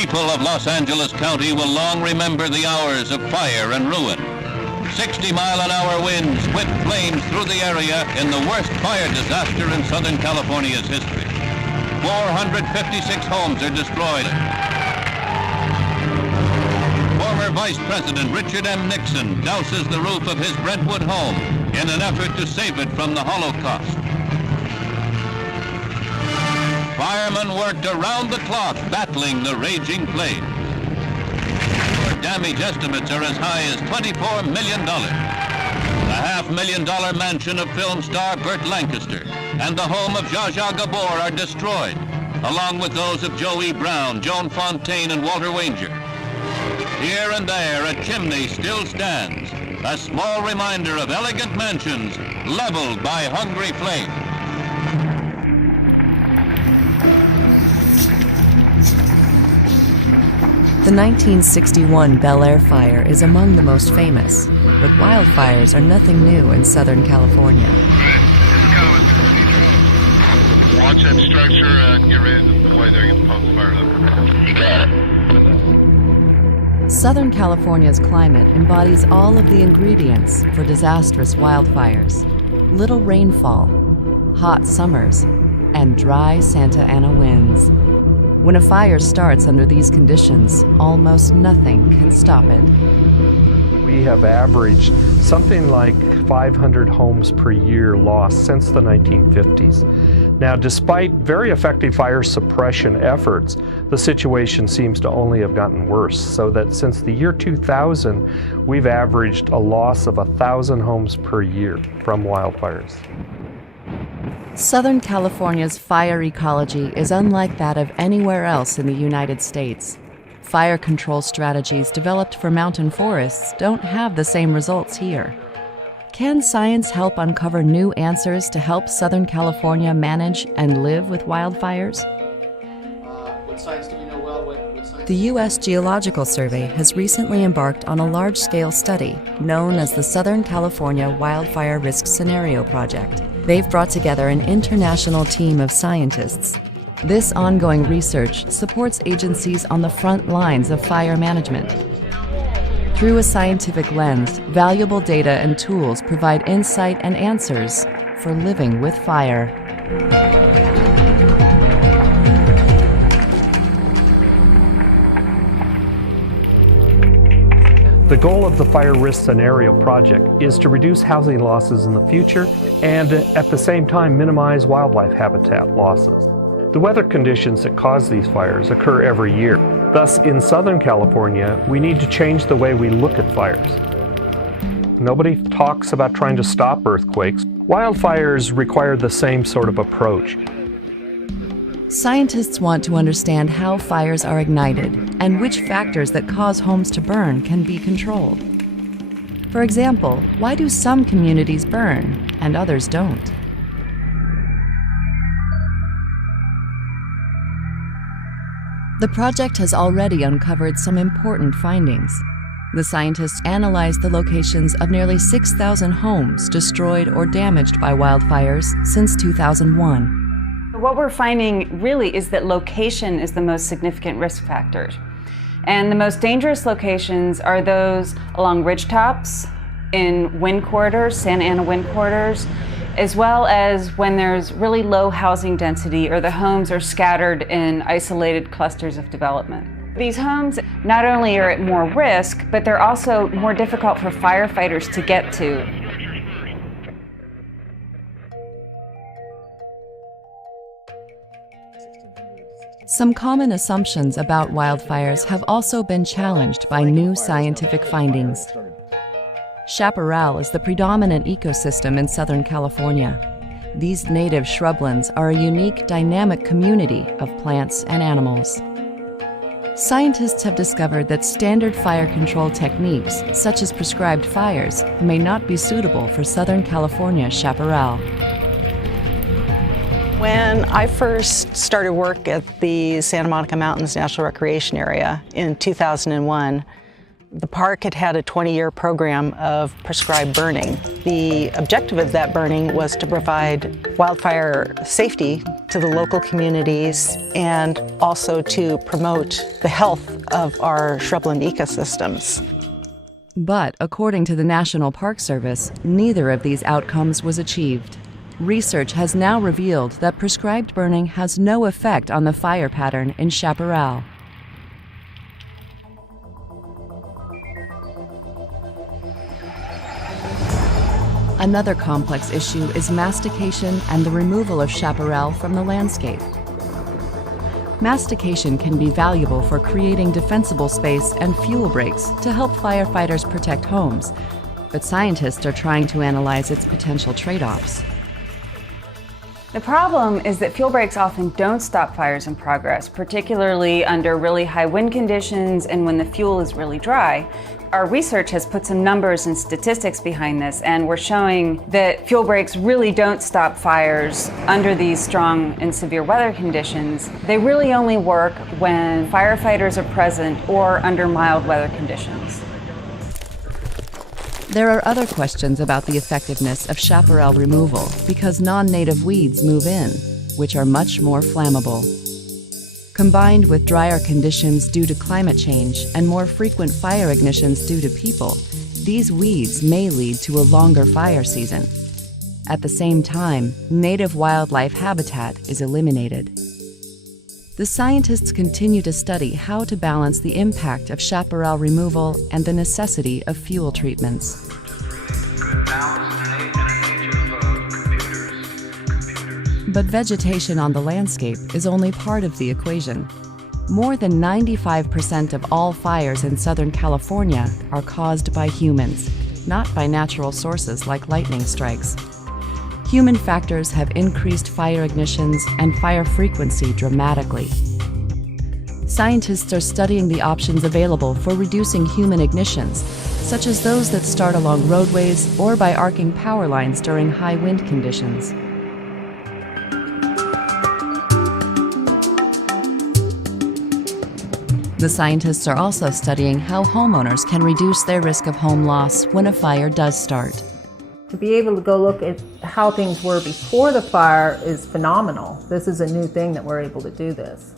people of Los Angeles County will long remember the hours of fire and ruin. 60-mile-an-hour winds whipped flames through the area in the worst fire disaster in Southern California's history. 456 homes are destroyed. Former Vice President Richard M. Nixon douses the roof of his Brentwood home in an effort to save it from the Holocaust. Firemen worked around the clock battling the raging flames. Damage estimates are as high as $24 million. The $500,000 mansion of film star Burt Lancaster and the home of Zsa Zsa Gabor are destroyed, along with those of Joe Brown, Joan Fontaine, and Walter Wanger. Here and there, a chimney still stands, a small reminder of elegant mansions leveled by hungry flames. The 1961 Bel Air fire is among the most famous, but wildfires are nothing new in Southern California. Watch that structure and get ready to deploy there, get the pumps fired up. You got it. Southern California's climate embodies all of the ingredients for disastrous wildfires: little rainfall, hot summers, and dry Santa Ana winds. When a fire starts under these conditions, almost nothing can stop it. We have averaged something like 500 homes per year lost since the 1950s. Now, despite very effective fire suppression efforts, the situation seems to only have gotten worse, so that since the year 2000, we've averaged a loss of 1,000 homes per year from wildfires. Southern California's fire ecology is unlike that of anywhere else in the United States. Fire control strategies developed for mountain forests don't have the same results here. Can science help uncover new answers to help Southern California manage and live with wildfires? What science do we know well? The U.S. Geological Survey has recently embarked on a large-scale study known as the Southern California Wildfire Risk Scenario Project. They've brought together an international team of scientists. This ongoing research supports agencies on the front lines of fire management. Through a scientific lens, valuable data and tools provide insight and answers for living with fire. The goal of the Fire Risk Scenario Project is to reduce housing losses in the future and at the same time minimize wildlife habitat losses. The weather conditions that cause these fires occur every year. Thus, in Southern California, we need to change the way we look at fires. Nobody talks about trying to stop earthquakes. Wildfires require the same sort of approach. Scientists want to understand how fires are ignited and which factors that cause homes to burn can be controlled. For example, why do some communities burn and others don't? The project has already uncovered some important findings. The scientists analyzed the locations of nearly 6,000 homes destroyed or damaged by wildfires since 2001. What we're finding really is that location is the most significant risk factor. And the most dangerous locations are those along ridgetops, in wind corridors, Santa Ana wind corridors, as well as when there's really low housing density or the homes are scattered in isolated clusters of development. These homes not only are at more risk, but they're also more difficult for firefighters to get to. Some common assumptions about wildfires have also been challenged by new scientific findings. Chaparral is the predominant ecosystem in Southern California. These native shrublands are a unique, dynamic community of plants and animals. Scientists have discovered that standard fire control techniques, such as prescribed fires, may not be suitable for Southern California chaparral. When I first started work at the Santa Monica Mountains National Recreation Area in 2001, The park had had a 20-year program of prescribed burning. The objective of that burning was to provide wildfire safety to the local communities and also to promote the health of our shrubland ecosystems. But according to the National Park Service, neither of these outcomes was achieved. Research has now revealed that prescribed burning has no effect on the fire pattern in Chaparral. Another complex issue is mastication and the removal of chaparral from the landscape. Mastication can be valuable for creating defensible space and fuel breaks to help firefighters protect homes, but scientists are trying to analyze its potential trade-offs. The problem is that fuel breaks often don't stop fires in progress, particularly under really high wind conditions and when the fuel is really dry. Our research has put some numbers and statistics behind this, and we're showing that fuel breaks really don't stop fires under these strong and severe weather conditions. They really only work when firefighters are present or under mild weather conditions. There are other questions about the effectiveness of chaparral removal because non-native weeds move in, which are much more flammable. Combined with drier conditions due to climate change and more frequent fire ignitions due to people, these weeds may lead to a longer fire season. At the same time, native wildlife habitat is eliminated. The scientists continue to study how to balance the impact of chaparral removal and the necessity of fuel treatments. But vegetation on the landscape is only part of the equation. More than 95% of all fires in Southern California are caused by humans, not by natural sources like lightning strikes. Human factors have increased fire ignitions and fire frequency dramatically. Scientists are studying the options available for reducing human ignitions, such as those that start along roadways or by arcing power lines during high wind conditions. The scientists are also studying how homeowners can reduce their risk of home loss when a fire does start. To be able to go look at how things were before the fire is phenomenal. This is a new thing that we're able to do this.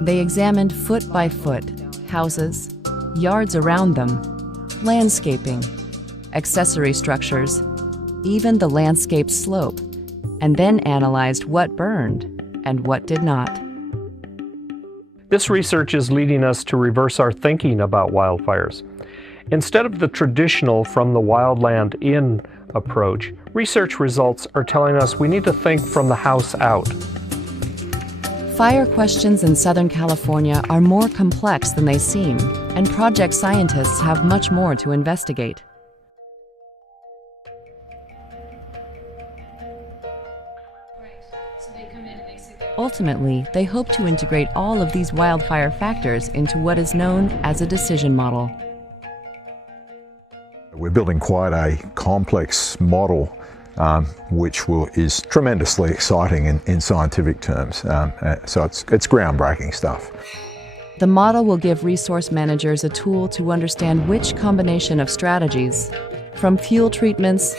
They examined foot by foot, houses, yards around them, landscaping, accessory structures, even the landscape slope, and then analyzed what burned and what did not. This research is leading us to reverse our thinking about wildfires. Instead of the traditional from the wildland in approach, research results are telling us we need to think from the house out. Fire questions in Southern California are more complex than they seem, and project scientists have much more to investigate. Ultimately, they hope to integrate all of these wildfire factors into what is known as a decision model. We're building quite a complex model which is tremendously exciting in scientific terms. So it's groundbreaking stuff. The model will give resource managers a tool to understand which combination of strategies, from fuel treatments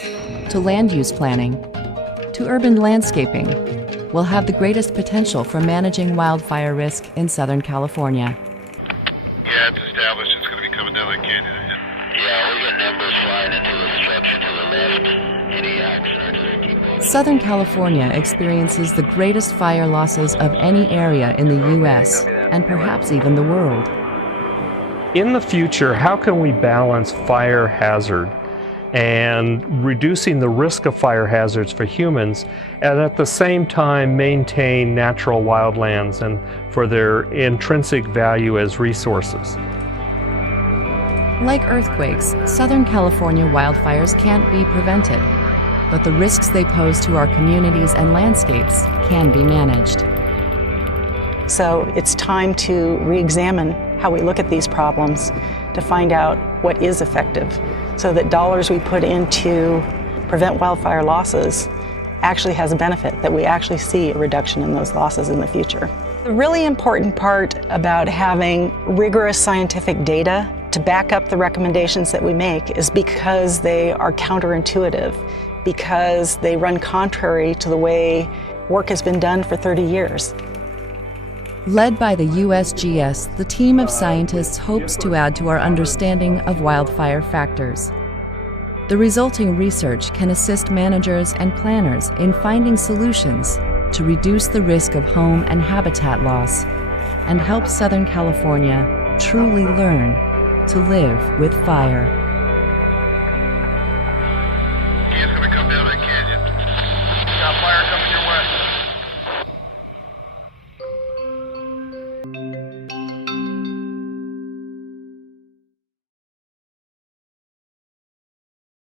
to land use planning to urban landscaping, will have the greatest potential for managing wildfire risk in Southern California. Yeah, it's established. It's going to be coming down that canyon. Yeah, we got numbers flying into the structure to the left. Any action or just keep moving. Southern California experiences the greatest fire losses of any area in the U.S. and perhaps even the world. In the future, how can we balance fire hazard and reducing the risk of fire hazards for humans, and at the same time maintain natural wildlands and for their intrinsic value as resources? Like earthquakes, Southern California wildfires can't be prevented, but the risks they pose to our communities and landscapes can be managed. So it's time to re-examine how we look at these problems to find out what is effective, so that dollars we put into prevent wildfire losses actually has a benefit, that we actually see a reduction in those losses in the future. The really important part about having rigorous scientific data to back up the recommendations that we make is because they are counterintuitive, because they run contrary to the way work has been done for 30 years. Led by the USGS, the team of scientists hopes to add to our understanding of wildfire factors. The resulting research can assist managers and planners in finding solutions to reduce the risk of home and habitat loss and help Southern California truly learn to live with fire.